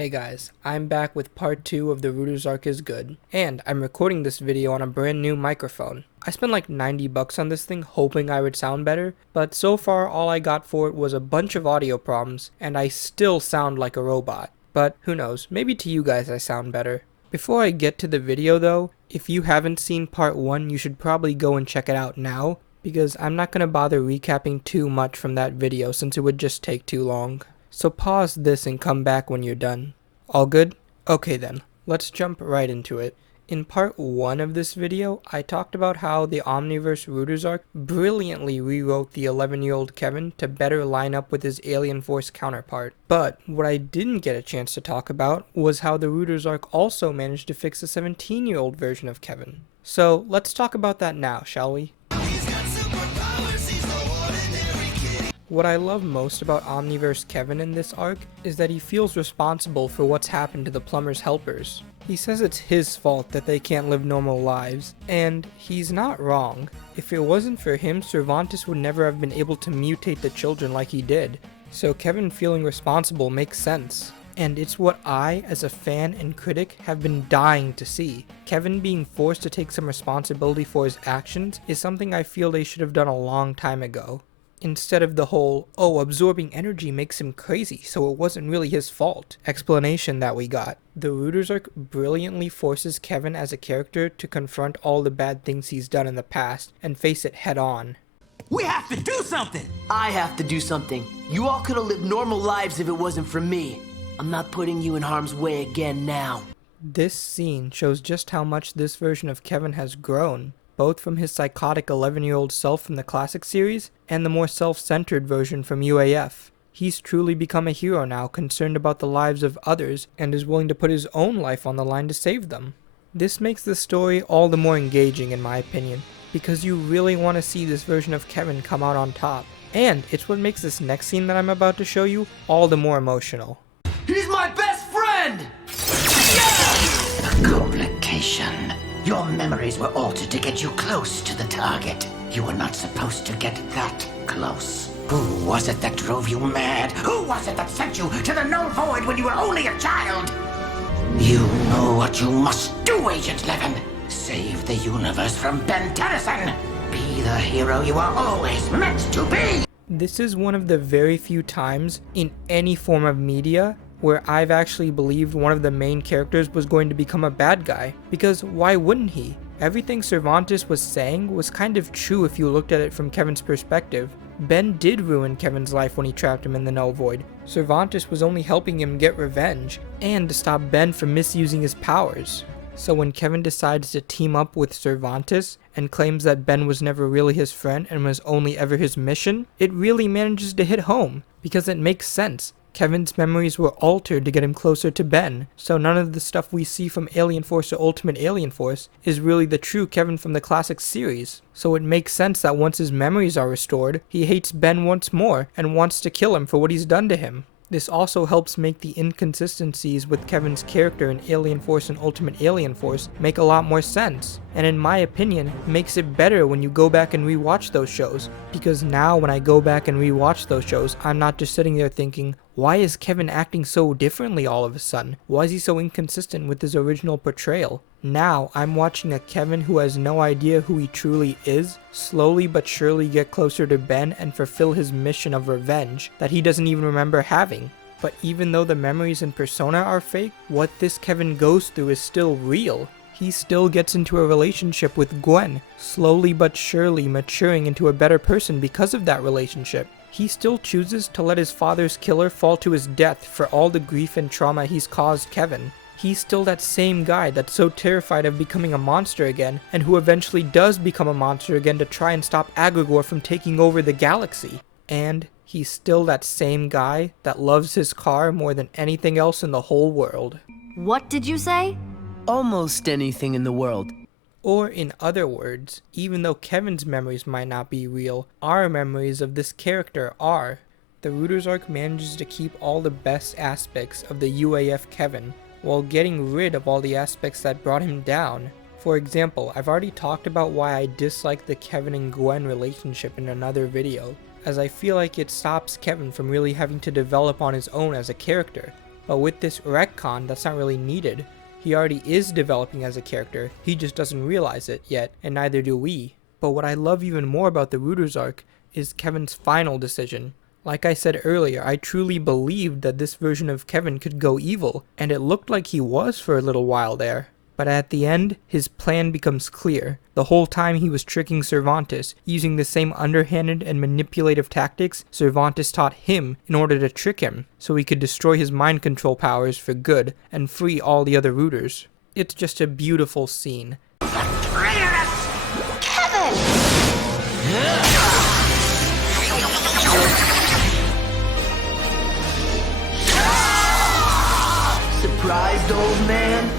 Hey guys, I'm back with part 2 of the Rooters Arc is Good, and I'm recording this video on a brand new microphone. I spent like $90 on this thing hoping I would sound better, but so far all I got for it was a bunch of audio problems, and I still sound like a robot. But who knows, maybe to you guys I sound better. Before I get to the video though, if you haven't seen part 1 you should probably go and check it out now, because I'm not going to bother recapping too much from that video since it would just take too long. So pause this and come back when you're done. All good? Okay then, let's jump right into it. In part 1 of this video, I talked about how the Omniverse Rooters arc brilliantly rewrote the 11-year-old Kevin to better line up with his Alien Force counterpart. But what I didn't get a chance to talk about was how the Rooters arc also managed to fix the 17-year-old version of Kevin. So let's talk about that now, shall we? What I love most about Omniverse Kevin in this arc is that he feels responsible for what's happened to the plumber's helpers. He says it's his fault that they can't live normal lives, and he's not wrong. If it wasn't for him, Cervantes would never have been able to mutate the children like he did. So Kevin feeling responsible makes sense. And it's what I, as a fan and critic, have been dying to see. Kevin being forced to take some responsibility for his actions is something I feel they should have done a long time ago. Instead of the whole, oh, absorbing energy makes him crazy, so it wasn't really his fault explanation that we got. The Rooters arc brilliantly forces Kevin as a character to confront all the bad things he's done in the past and face it head on. We have to do something! I have to do something. You all could have lived normal lives if it wasn't for me. I'm not putting you in harm's way again now. This scene shows just how much this version of Kevin has grown, both from his psychotic 11-year-old self from the classic series and the more self-centered version from UAF. He's truly become a hero now, concerned about the lives of others and is willing to put his own life on the line to save them. This makes the story all the more engaging in my opinion, because you really want to see this version of Kevin come out on top. And it's what makes this next scene that I'm about to show you all the more emotional. He's my best friend! The complication. Your memories were altered to get you close to the target. You were not supposed to get that close. Who was it that drove you mad? Who was it that sent you to the null void when you were only a child? You know what you must do, Agent Levin. Save the universe from Ben Tennyson. Be the hero you are always meant to be. This is one of the very few times in any form of media where I've actually believed one of the main characters was going to become a bad guy, because why wouldn't he? Everything Cervantes was saying was kind of true if you looked at it from Kevin's perspective. Ben did ruin Kevin's life when he trapped him in the null void. Cervantes was only helping him get revenge, and to stop Ben from misusing his powers. So when Kevin decides to team up with Cervantes and claims that Ben was never really his friend and was only ever his mission, it really manages to hit home, because it makes sense. Kevin's memories were altered to get him closer to Ben, so none of the stuff we see from Alien Force or Ultimate Alien Force is really the true Kevin from the classic series. So it makes sense that once his memories are restored, he hates Ben once more and wants to kill him for what he's done to him. This also helps make the inconsistencies with Kevin's character in Alien Force and Ultimate Alien Force make a lot more sense, and in my opinion, makes it better when you go back and rewatch those shows, because now when I go back and rewatch those shows, I'm not just sitting there thinking, why is Kevin acting so differently all of a sudden? Why is he so inconsistent with his original portrayal? Now, I'm watching a Kevin who has no idea who he truly is, slowly but surely get closer to Ben and fulfill his mission of revenge that he doesn't even remember having. But even though the memories and persona are fake, what this Kevin goes through is still real. He still gets into a relationship with Gwen, slowly but surely maturing into a better person because of that relationship. He still chooses to let his father's killer fall to his death for all the grief and trauma he's caused Kevin. He's still that same guy that's so terrified of becoming a monster again, and who eventually does become a monster again to try and stop Agregor from taking over the galaxy. And he's still that same guy that loves his car more than anything else in the whole world. What did you say? Almost anything in the world. Or in other words, even though Kevin's memories might not be real, our memories of this character are. The Rooters arc manages to keep all the best aspects of the UAF Kevin, while getting rid of all the aspects that brought him down. For example, I've already talked about why I dislike the Kevin and Gwen relationship in another video, as I feel like it stops Kevin from really having to develop on his own as a character. But with this retcon, that's not really needed. He already is developing as a character, he just doesn't realize it yet, and neither do we. But what I love even more about the Rooters arc is Kevin's final decision. Like I said earlier, I truly believed that this version of Kevin could go evil, and it looked like he was for a little while there. But at the end, his plan becomes clear. The whole time he was tricking Cervantes, using the same underhanded and manipulative tactics Cervantes taught him in order to trick him, so he could destroy his mind control powers for good and free all the other Rooters. It's just a beautiful scene. Kevin! Surprised, old man?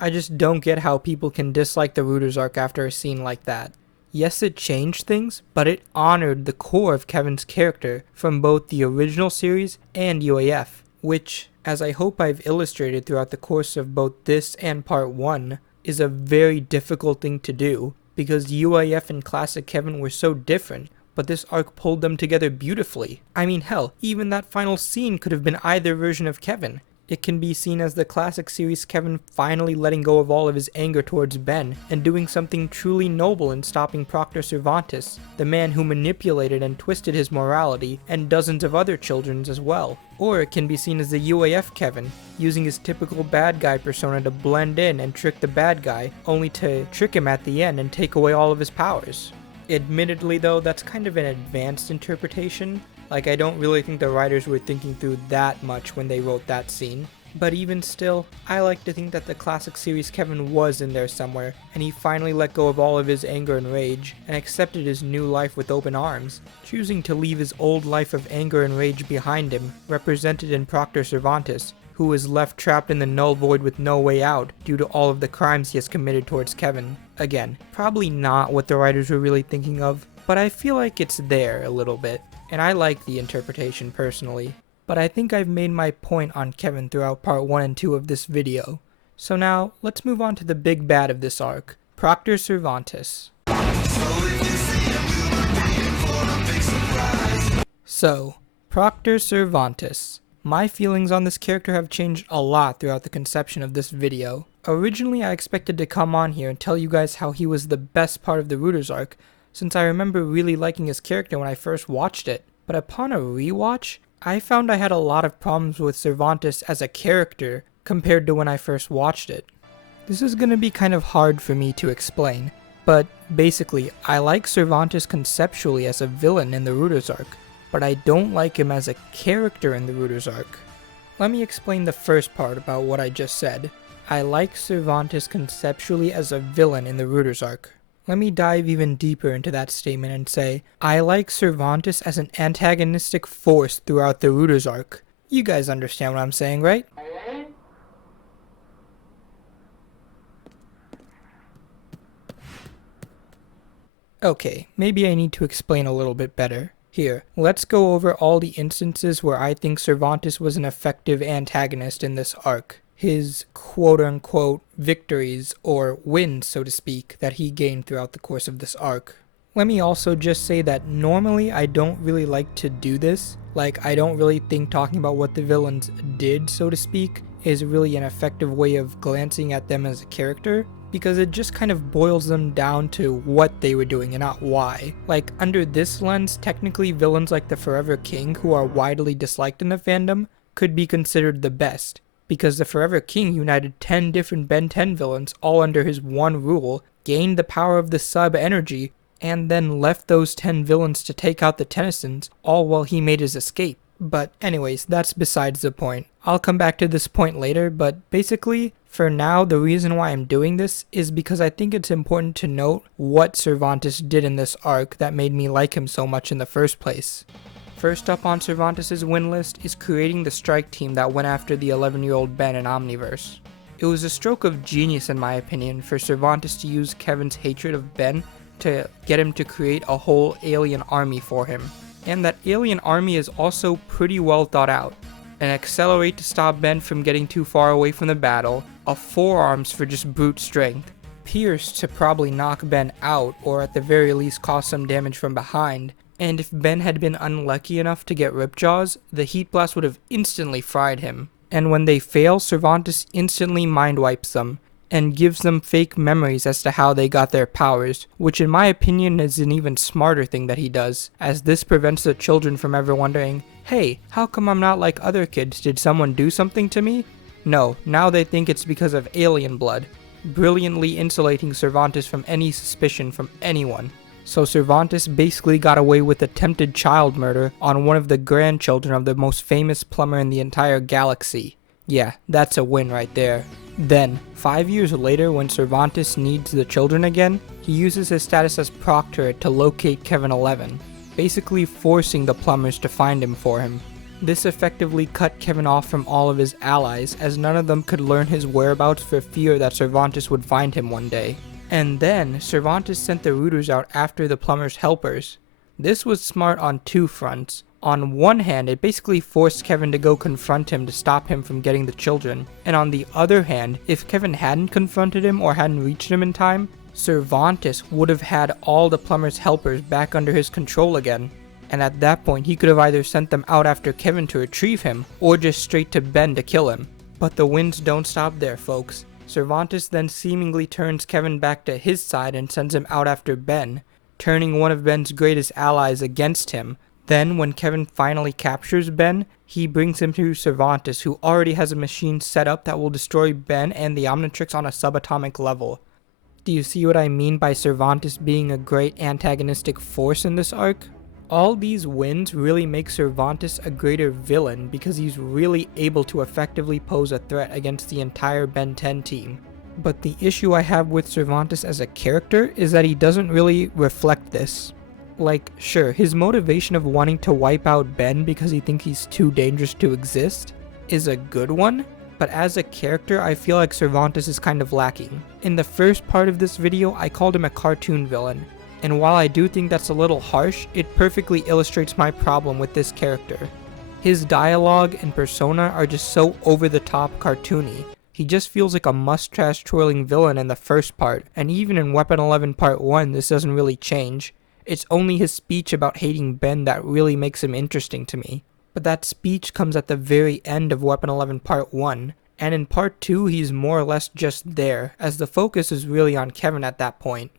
I just don't get how people can dislike the Rooters arc after a scene like that. Yes, it changed things, but it honored the core of Kevin's character from both the original series and UAF, which, as I hope I've illustrated throughout the course of both this and part 1, is a very difficult thing to do, because UAF and classic Kevin were so different, but this arc pulled them together beautifully. I mean, hell, even that final scene could have been either version of Kevin. It can be seen as the classic series Kevin finally letting go of all of his anger towards Ben and doing something truly noble in stopping Proctor Cervantes, the man who manipulated and twisted his morality and dozens of other children's as well. Or it can be seen as the UAF Kevin, using his typical bad guy persona to blend in and trick the bad guy, only to trick him at the end and take away all of his powers. Admittedly though, that's kind of an advanced interpretation. Like, I don't really think the writers were thinking through that much when they wrote that scene. But even still, I like to think that the classic series Kevin was in there somewhere, and he finally let go of all of his anger and rage, and accepted his new life with open arms, choosing to leave his old life of anger and rage behind him, represented in Proctor Cervantes, who is left trapped in the null void with no way out due to all of the crimes he has committed towards Kevin. Again, probably not what the writers were really thinking of, but I feel like it's there a little bit. And I like the interpretation personally, but I think I've made my point on Kevin throughout part 1 and 2 of this video. So now, let's move on to the big bad of this arc, Proctor Cervantes. So, Proctor Cervantes. My feelings on this character have changed a lot throughout the conception of this video. Originally, I expected to come on here and tell you guys how he was the best part of the Rooters arc, since I remember really liking his character when I first watched it. But upon a rewatch, I found I had a lot of problems with Cervantes as a character compared to when I first watched it. This is gonna be kind of hard for me to explain, but basically, I like Cervantes conceptually as a villain in the Rooters arc, but I don't like him as a character in the Rooters arc. Let me explain the first part about what I just said. I like Cervantes conceptually as a villain in the Rooters arc. Let me dive even deeper into that statement and say, I like Cervantes as an antagonistic force throughout the Rooters arc. You guys understand what I'm saying, right? Okay, maybe I need to explain a little bit better. Here, let's go over all the instances where I think Cervantes was an effective antagonist in this arc. His quote-unquote victories, or wins so to speak, that he gained throughout the course of this arc. Let me also just say that normally I don't really like to do this. Like, I don't really think talking about what the villains did, so to speak, is really an effective way of glancing at them as a character, because it just kind of boils them down to what they were doing and not why. Like, under this lens, technically villains like the Forever King, who are widely disliked in the fandom, could be considered the best, because the Forever King united 10 different Ben 10 villains all under his one rule, gained the power of the sub energy, and then left those 10 villains to take out the Tennysons, all while he made his escape. But anyways, that's besides the point. I'll come back to this point later, but basically, for now, the reason why I'm doing this is because I think it's important to note what Cervantes did in this arc that made me like him so much in the first place. First up on Cervantes' win list is creating the strike team that went after the 11-year-old Ben in Omniverse. It was a stroke of genius in my opinion for Cervantes to use Kevin's hatred of Ben to get him to create a whole alien army for him. And that alien army is also pretty well thought out. An accelerate to stop Ben from getting too far away from the battle, a forearms for just brute strength, pierce to probably knock Ben out or at the very least cause some damage from behind, And if Ben had been unlucky enough to get Ripjaws, the heat blast would have instantly fried him. And when they fail, Cervantes instantly mind wipes them, and gives them fake memories as to how they got their powers, which in my opinion is an even smarter thing that he does, as this prevents the children from ever wondering, hey, how come I'm not like other kids, did someone do something to me? No, now they think it's because of alien blood, brilliantly insulating Cervantes from any suspicion from anyone. So Cervantes basically got away with attempted child murder on one of the grandchildren of the most famous plumber in the entire galaxy. Yeah, that's a win right there. Then, 5 years later when Cervantes needs the children again, he uses his status as Proctor to locate Kevin 11, basically forcing the plumbers to find him for him. This effectively cut Kevin off from all of his allies, as none of them could learn his whereabouts for fear that Cervantes would find him one day. And then, Cervantes sent the rooters out after the plumber's helpers. This was smart on two fronts. On one hand, it basically forced Kevin to go confront him to stop him from getting the children. And on the other hand, if Kevin hadn't confronted him or hadn't reached him in time, Cervantes would have had all the plumber's helpers back under his control again. And at that point, he could have either sent them out after Kevin to retrieve him, or just straight to Ben to kill him. But the wins don't stop there, folks. Cervantes then seemingly turns Kevin back to his side and sends him out after Ben, turning one of Ben's greatest allies against him. Then, when Kevin finally captures Ben, he brings him to Cervantes, who already has a machine set up that will destroy Ben and the Omnitrix on a subatomic level. Do you see what I mean by Cervantes being a great antagonistic force in this arc? All these wins really make Cervantes a greater villain because he's really able to effectively pose a threat against the entire Ben 10 team. But the issue I have with Cervantes as a character is that he doesn't really reflect this. Like, sure, his motivation of wanting to wipe out Ben because he thinks he's too dangerous to exist is a good one, but as a character I feel like Cervantes is kind of lacking. In the first part of this video I called him a cartoon villain, and while I do think that's a little harsh, it perfectly illustrates my problem with this character. His dialogue and persona are just so over the top cartoony. He just feels like a mustache twirling villain in the first part, and even in Weapon 11 Part 1 this doesn't really change. It's only his speech about hating Ben that really makes him interesting to me. But that speech comes at the very end of Weapon 11 Part 1, and in Part 2 he's more or less just there, as the focus is really on Kevin at that point.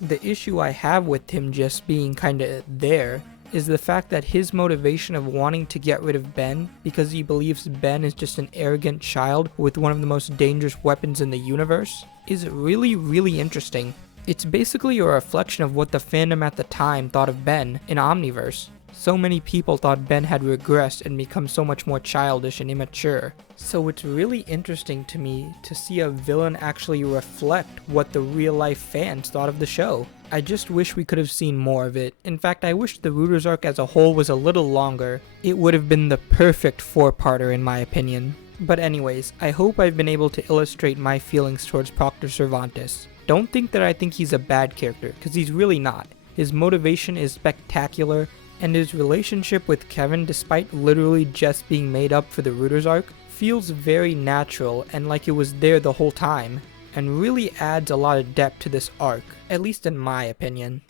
The issue I have with him just being kinda there is the fact that his motivation of wanting to get rid of Ben because he believes Ben is just an arrogant child with one of the most dangerous weapons in the universe is really interesting. It's basically a reflection of what the fandom at the time thought of Ben in Omniverse. So many people thought Ben had regressed and become so much more childish and immature. So it's really interesting to me to see a villain actually reflect what the real life fans thought of the show. I just wish we could have seen more of it. In fact, I wish the Rooters arc as a whole was a little longer. It would have been the perfect 4-parter in my opinion. But anyways, I hope I've been able to illustrate my feelings towards Proctor Cervantes. Don't think that I think he's a bad character, because he's really not. His motivation is spectacular, and his relationship with Kevin, despite literally just being made up for the Rooters arc, feels very natural and like it was there the whole time, and really adds a lot of depth to this arc, at least in my opinion.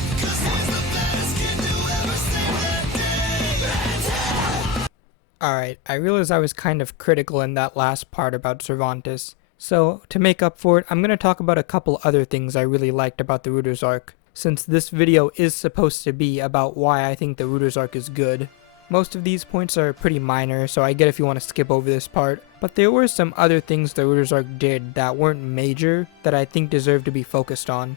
Alright, I realize I was kind of critical in that last part about Cervantes, so to make up for it, I'm going to talk about a couple other things I really liked about the Rooters arc, since this video is supposed to be about why I think the Rooters arc is good. Most of these points are pretty minor, so I get if you want to skip over this part, but there were some other things the Rooters arc did that weren't major that I think deserve to be focused on.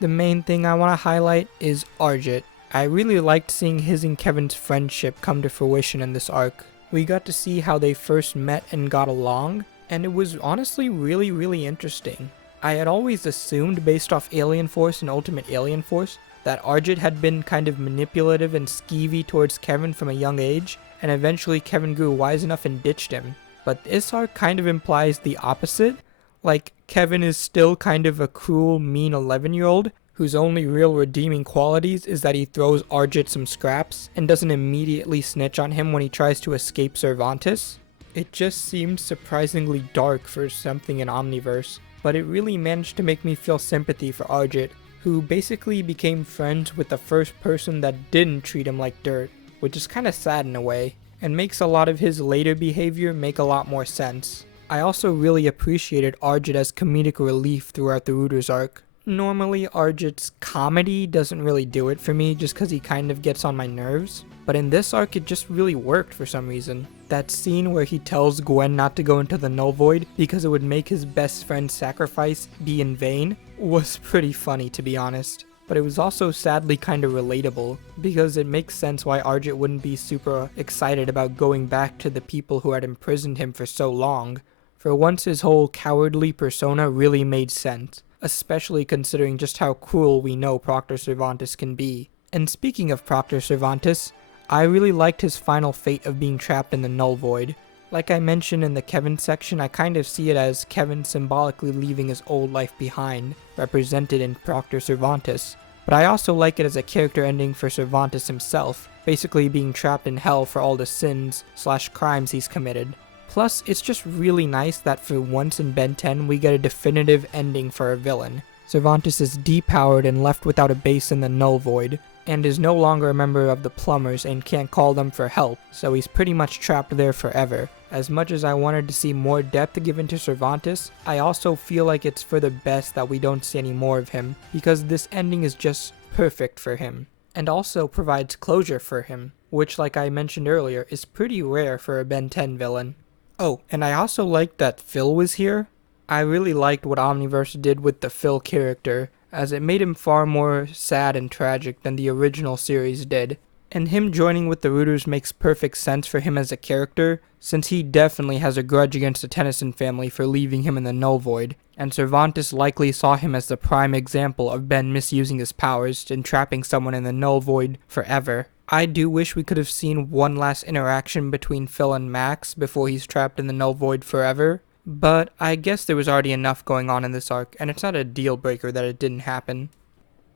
The main thing I want to highlight is Argit. I really liked seeing his and Kevin's friendship come to fruition in this arc. We got to see how they first met and got along, and it was honestly really interesting. I had always assumed, based off Alien Force and Ultimate Alien Force, that Argit had been kind of manipulative and skeevy towards Kevin from a young age, and eventually Kevin grew wise enough and ditched him. But this arc kind of implies the opposite, like Kevin is still kind of a cruel, mean 11-year-old, whose only real redeeming qualities is that he throws Argit some scraps, and doesn't immediately snitch on him when he tries to escape Cervantes. It just seemed surprisingly dark for something in Omniverse, but it really managed to make me feel sympathy for Argit, who basically became friends with the first person that didn't treat him like dirt, which is kinda sad in a way, and makes a lot of his later behavior make a lot more sense. I also really appreciated Argit as comedic relief throughout the Rooters arc. Normally Argit's comedy doesn't really do it for me just cause he kind of gets on my nerves, but in this arc it just really worked for some reason. That scene where he tells Gwen not to go into the Null Void because it would make his best friend's sacrifice be in vain was pretty funny, to be honest. But it was also sadly kinda relatable, because it makes sense why Argit wouldn't be super excited about going back to the people who had imprisoned him for so long. For once his whole cowardly persona really made sense, especially considering just how cruel we know Proctor Cervantes can be. And speaking of Proctor Cervantes, I really liked his final fate of being trapped in the Null Void. Like I mentioned in the Kevin section, I kind of see it as Kevin symbolically leaving his old life behind, represented in Proctor Cervantes. But I also like it as a character ending for Cervantes himself, basically being trapped in hell for all the sins/crimes he's committed. Plus, it's just really nice that for once in Ben 10 we get a definitive ending for a villain. Cervantes is depowered and left without a base in the Null Void, and is no longer a member of the Plumbers and can't call them for help, so he's pretty much trapped there forever. As much as I wanted to see more depth given to Cervantes, I also feel like it's for the best that we don't see any more of him, because this ending is just perfect for him, and also provides closure for him, which like I mentioned earlier is pretty rare for a Ben 10 villain. Oh, and I also liked that Phil was here. I really liked what Omniverse did with the Phil character, as it made him far more sad and tragic than the original series did. And him joining with the Rooters makes perfect sense for him as a character, since he definitely has a grudge against the Tennyson family for leaving him in the Null Void, and Cervantes likely saw him as the prime example of Ben misusing his powers and trapping someone in the Null Void forever. I do wish we could have seen one last interaction between Phil and Max before he's trapped in the Null Void forever, but I guess there was already enough going on in this arc, and it's not a deal breaker that it didn't happen.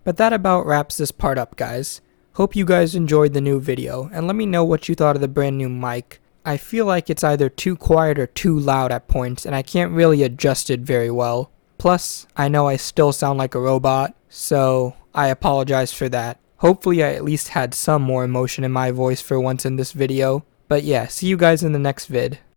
But that about wraps this part up, guys. Hope you guys enjoyed the new video, and let me know what you thought of the brand new mic. I feel like it's either too quiet or too loud at points, and I can't really adjust it very well. Plus, I know I still sound like a robot, so I apologize for that. Hopefully I at least had some more emotion in my voice for once in this video. But yeah, see you guys in the next vid.